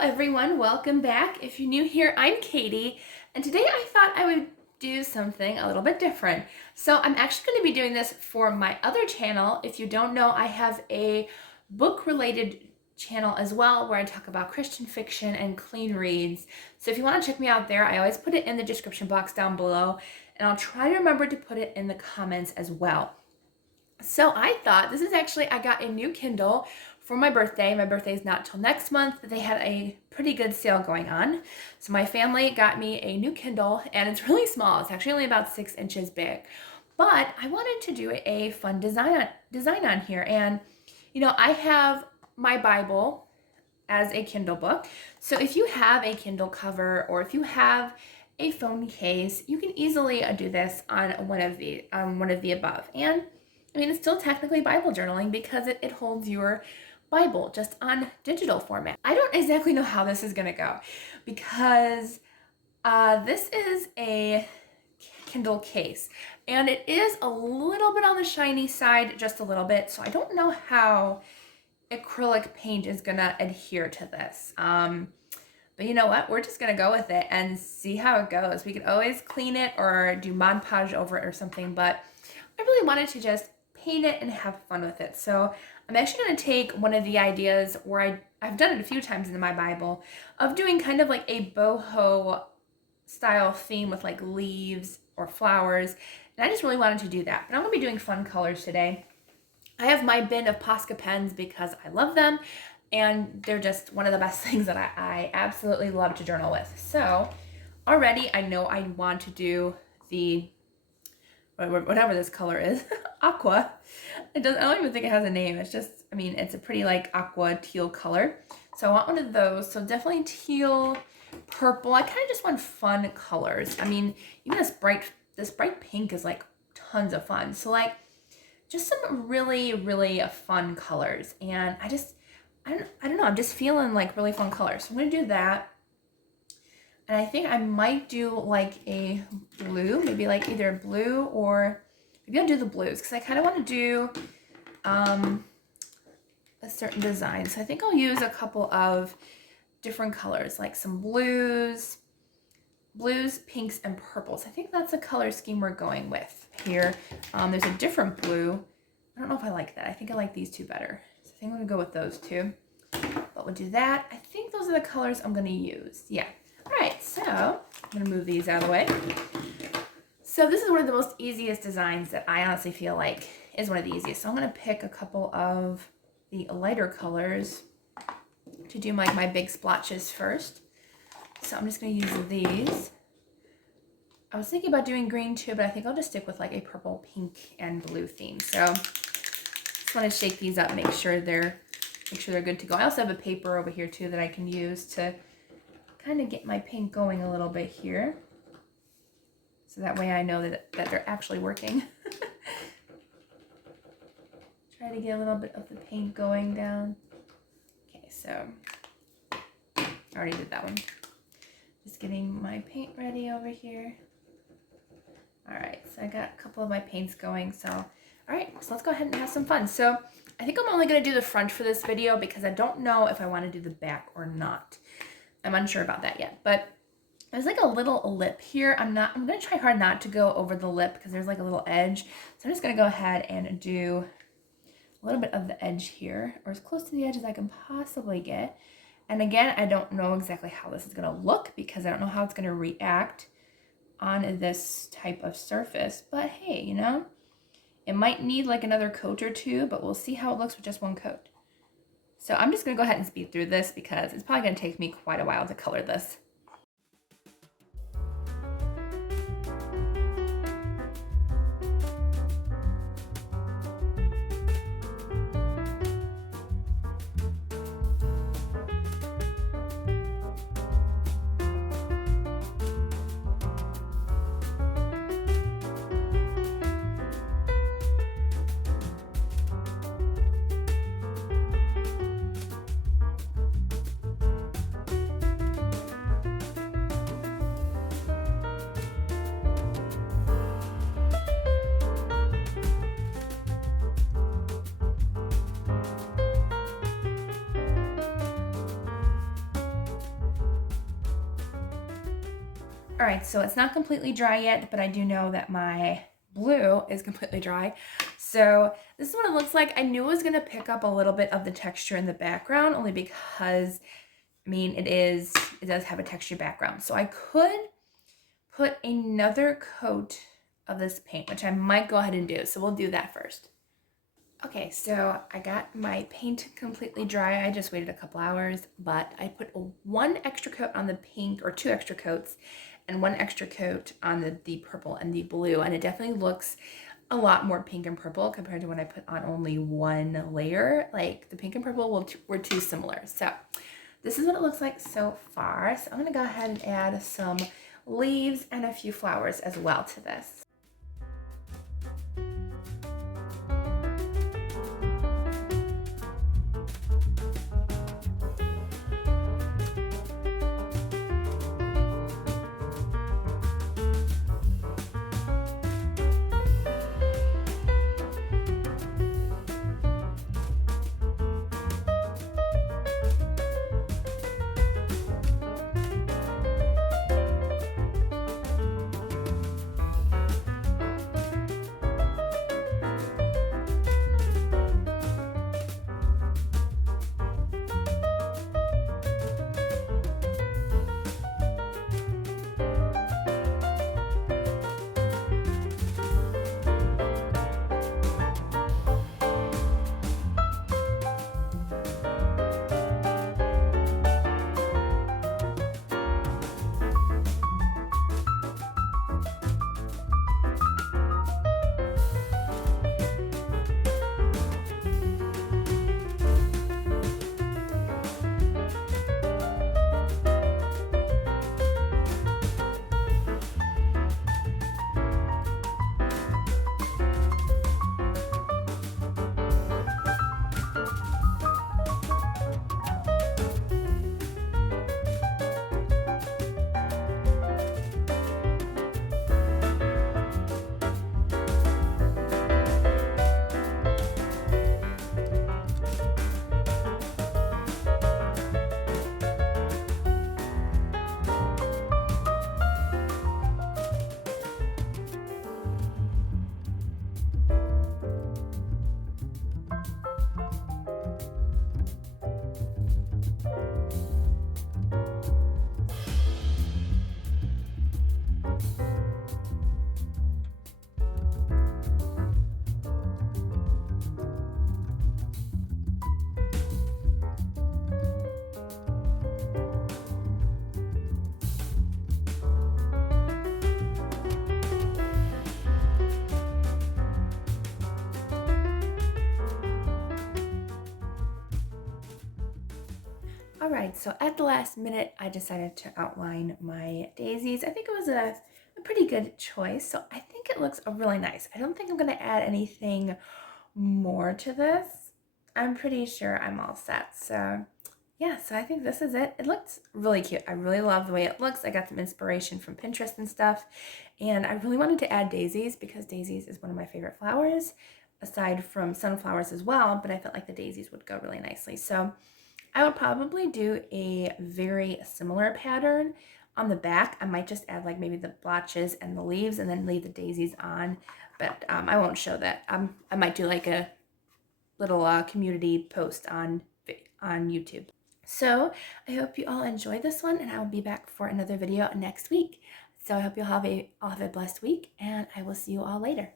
everyone, welcome back. If you're new here, I'm Katie, and today I thought I would do something a little bit different. So I'm actually going to be doing this for my other channel. If you don't know, I have a book-related channel as well where I talk about Christian fiction and clean reads. So if you want to check me out there, I always put it in the description box down below, and I'll try to remember to put it in the comments as well. So I thought, I got a new Kindle for my birthday. My birthday is not till next month, but they had a pretty good sale going on. So my family got me a new Kindle, and it's really small. It's actually only about 6 inches big. But I wanted to do a fun design on here. And, I have my Bible as a Kindle book. So if you have a Kindle cover or if you have a phone case, you can easily do this on one of the above. And it's still technically Bible journaling because it holds your Bible just on digital format. I don't exactly know how this is going to go because this is a Kindle case and it is a little bit on the shiny side, just a little bit. So I don't know how acrylic paint is going to adhere to this. But you know what? We're just going to go with it and see how it goes. We could always clean it or do Mod Podge over it or something, but I really wanted to just paint it and have fun with it. So I'm actually going to take one of the ideas where I've done it a few times in my Bible of doing kind of like a boho style theme with like leaves or flowers. And I just really wanted to do that. But I'm going to be doing fun colors today. I have my bin of Posca pens because I love them. And they're just one of the best things that I absolutely love to journal with. So already I know I want to do the whatever this color is, aqua. I don't even think it has a name. It's just, it's a pretty like aqua teal color. So I want one of those. So definitely teal, purple. I kind of just want fun colors. Even this bright pink is like tons of fun. So like just some really, really fun colors. And I don't know. I'm just feeling like really fun colors. So I'm going to do that. And I think I might do like a blue, maybe like either blue or maybe I'll do the blues because I kind of want to do a certain design. So I think I'll use a couple of different colors, like some blues, pinks, and purples. I think that's the color scheme we're going with here. There's a different blue. I don't know if I like that. I think I like these two better. So I think I'm going to go with those two. But we'll do that. I think those are the colors I'm going to use. Yeah. All right, so I'm going to move these out of the way. So this is one of the most easiest designs that I honestly feel like is one of the easiest. So I'm going to pick a couple of the lighter colors to do my big splotches first. So I'm just going to use these. I was thinking about doing green too, but I think I'll just stick with like a purple, pink, and blue theme. So just want to shake these up, make sure they're good to go. I also have a paper over here too that I can use to kind of get my paint going a little bit here. So that way I know that they're actually working. Try to get a little bit of the paint going down. Okay, so I already did that one. Just getting my paint ready over here. All right, so I got a couple of my paints going. So, all right, so let's go ahead and have some fun. So I think I'm only gonna do the front for this video because I don't know if I wanna do the back or not. I'm unsure about that yet, but there's like a little lip here. I'm gonna try hard not to go over the lip because there's like a little edge. So I'm just gonna go ahead and do a little bit of the edge here, or as close to the edge as I can possibly get. And again, I don't know exactly how this is gonna look because I don't know how it's gonna react on this type of surface, but hey, it might need like another coat or two, but we'll see how it looks with just one coat. So I'm just gonna go ahead and speed through this because it's probably gonna take me quite a while to color this. All right, so it's not completely dry yet, but I do know that my blue is completely dry. So this is what it looks like. I knew it was gonna pick up a little bit of the texture in the background only because, I mean, it does have a texture background. So I could put another coat of this paint, which I might go ahead and do. So we'll do that first. Okay, so I got my paint completely dry. I just waited a couple hours, but I put one extra coat on the pink, or two extra coats, and one extra coat on the purple and the blue, and it definitely looks a lot more pink and purple compared to when I put on only one layer. Like the pink and purple were too similar. So this is what it looks like so far. So I'm gonna go ahead and add some leaves and a few flowers as well to this. All right, so at the last minute, I decided to outline my daisies. I think it was a pretty good choice, so I think it looks really nice. I don't think I'm gonna add anything more to this. I'm pretty sure I'm all set, so yeah, so I think this is it. It looks really cute. I really love the way it looks. I got some inspiration from Pinterest and stuff, and I really wanted to add daisies because daisies is one of my favorite flowers, aside from sunflowers as well, but I felt like the daisies would go really nicely. So I would probably do a very similar pattern on the back. I might just add like maybe the blotches and the leaves and then leave the daisies on, but I won't show that. I might do like a little community post on YouTube. So I hope you all enjoyed this one, and I will be back for another video next week. So I hope you all have a blessed week, and I will see you all later.